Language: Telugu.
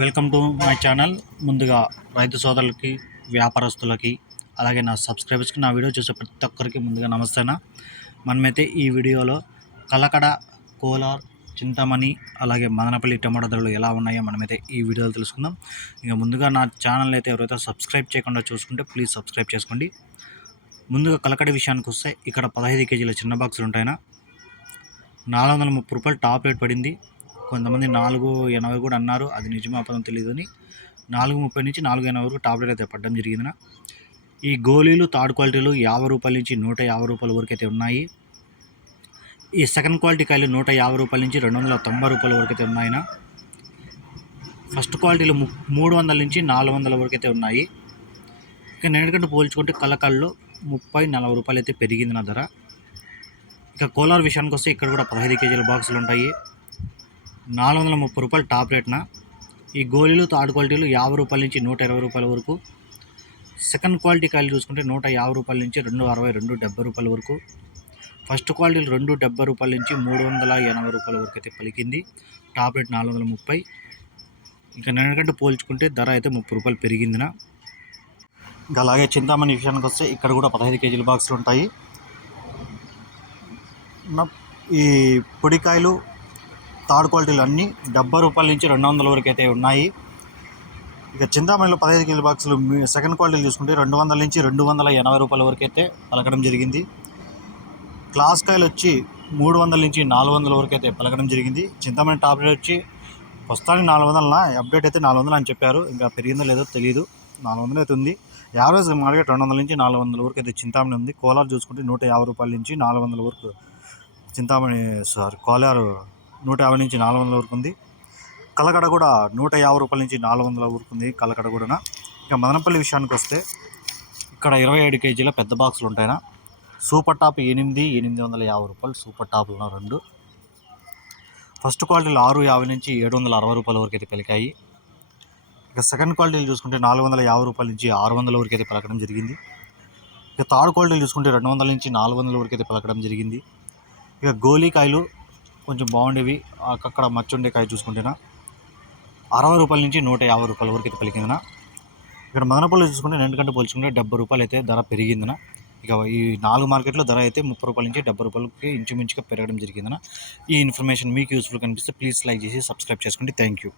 Welcome to my channel. ముందుగా రైతు సోదరులకి వ్యాపారస్తులకి అలాగే నా సబ్స్క్రైబర్స్కి నా వీడియో చూసే ప్రతి ఒక్కరికి ముందుగా నమస్తేనా. మనమైతే ఈ వీడియోలో కలకడ కోలార్ చింతమణి అలాగే మదనపల్లి టమాటా ధరలు ఎలా ఉన్నాయో మనమైతే ఈ వీడియోలో తెలుసుకుందాం. ఇక ముందుగా నా ఛానల్ అయితే ఎవరైతే సబ్స్క్రైబ్ చేయకుండా చూసుకుంటే ప్లీజ్ సబ్స్క్రైబ్ చేసుకోండి. ముందుగా కలకడ విషయానికి వస్తే ఇక్కడ పదహైదు కేజీల చిన్న బాక్సులు ఉంటాయినా. నాలుగు వందల ముప్పై రూపాయలు టాప్ రేట్ పడింది. కొంతమంది నాలుగు ఎనభై కూడా అన్నారు. అది నిజమో అబద్ధం తెలియదు అని. నాలుగు ముప్పై నుంచి నాలుగు ఎనభై వరకు టాబ్లెట్ అయితే పడడం జరిగిందిన. ఈ గోళీలు థర్డ్ క్వాలిటీలు యాభై రూపాయల నుంచి నూట యాభై రూపాయల వరకు అయితే ఉన్నాయి. ఈ సెకండ్ క్వాలిటీ కాయలు నూట యాభై రూపాయల నుంచి రెండు వందల తొంభై రూపాయల వరకు అయితే ఉన్నాయిన. ఫస్ట్ క్వాలిటీలు ము- మూడు వందల నుంచి నాలుగు వందల వరకు అయితే ఉన్నాయి. ఇక నిన్నటికంటే పోల్చుకుంటే కళ్ళకల్లో ముప్పై నలభై రూపాయలు అయితే పెరిగింది నా ధర. ఇక కోలార్ విషయానికి వస్తే ఇక్కడ కూడా పదహైదు కేజీల బాక్సులు ఉంటాయి. నాలుగు వందల ముప్పై రూపాయలు టాప్ రేట్న. ఈ గోళీలు థర్డ్ క్వాలిటీలు యాభై రూపాయల నుంచి నూట ఇరవై రూపాయల వరకు. సెకండ్ క్వాలిటీ కాయలు చూసుకుంటే నూట యాభై రూపాయల నుంచి రెండు అరవై రెండు డెబ్బై రూపాయల వరకు. ఫస్ట్ క్వాలిటీలు రెండు డెబ్బై రూపాయల నుంచి మూడు వందల ఎనభై రూపాయల వరకు అయితే పలికింది. టాప్ రేట్ నాలుగు వందల ముప్పై. ఇంకా నిన్నకంటే పోల్చుకుంటే ధర అయితే ముప్పై రూపాయలు పెరిగిందిన. ఇంకా అలాగే చింతామణి విషయానికి వస్తే ఇక్కడ కూడా పదహైదు కేజీల బాక్సులు ఉంటాయి. ఈ పొడికాయలు థర్డ్ క్వాలిటీలు అన్నీ డెబ్బై రూపాయల నుంచి రెండు వందల వరకు అయితే ఉన్నాయి. ఇక చింతామణిలో పదహైదు కిలో బాక్సులు మీ- సెకండ్ క్వాలిటీలు చూసుకుంటే రెండు వందల నుంచి రెండు వందల ఎనభై రూపాయల వరకు అయితే పలకడం జరిగింది. క్లాస్ కాయలు వచ్చి మూడు వందల నుంచి నాలుగు వందల వరకు అయితే పలకడం జరిగింది. చింతామణి టాప్ రేట్ వచ్చి ప్రస్తుతానికి నాలుగు వందలనా అప్డేట్ అయితే నాలుగు వందలు అని చెప్పారు. ఇంకా పెరిగిందో లేదో తెలియదు నాలుగు వందలు అయితే ఉంది. యావరేజ్ మార్కెట్ రెండు వందల నుంచి నాలుగు వందల వరకు అయితే చింతామణి ఉంది. కోలార్ చూసుకుంటే నూట యాభై రూపాయల నుంచి నాలుగు వందల వరకు చింతామణి సారీ కోలార్ నూట యాభై నుంచి నాలుగు వందల వరకు ఉంది. కలకడ కూడా నూట యాభై రూపాయల నుంచి నాలుగు వందల వరకు ఉంది కలకడ కూడా ఇక మదనపల్లి విషయానికి వస్తే ఇక్కడ ఇరవై ఏడు కేజీల పెద్ద బాక్సులు ఉంటాయినా. సూపర్ టాప్ ఎనిమిది ఎనిమిది వందల యాభై రూపాయలు సూపర్ టాప్లో ఉన్న రెండు. ఫస్ట్ క్వాలిటీలు ఆరు యాభై నుంచి ఏడు వందల అరవై రూపాయల వరకు అయితే పలికాయి. ఇక సెకండ్ క్వాలిటీలు చూసుకుంటే నాలుగు వందల యాభై రూపాయల నుంచి ఆరు వందల వరకు అయితే పలకడం జరిగింది. ఇక థర్డ్ క్వాలిటీలు చూసుకుంటే రెండు వందల నుంచి నాలుగు వందల వరకు అయితే పలకడం జరిగింది. ఇక గోలీకాయలు కొంచెం బాగుండేవి. అక్కడ మచ్చుండే కాయ చూసుకుంటేనా. అరవై రూపాయల నుంచి నూట యాభై రూపాయల వరకు అయితే పలికిందినా. ఇక్కడ మదనపల్లి చూసుకుంటే రెండుకంటే పోల్చుకుంటే డెబ్బై రూపాయలు అయితే ధర పెరిగిందిన. ఇక ఈ నాలుగు మార్కెట్లో ధర అయితే ముప్పై రూపాయల నుంచి డెబ్బై రూపాయలకి ఇంచుమించుగా పెరగడం జరిగిందిన. ఈ ఇన్ఫర్మేషన్ మీకు యూస్ఫుల్ కనిపిస్తే ప్లీజ్ లైక్ చేసి సబ్స్క్రైబ్ చేసుకోండి. Thank you.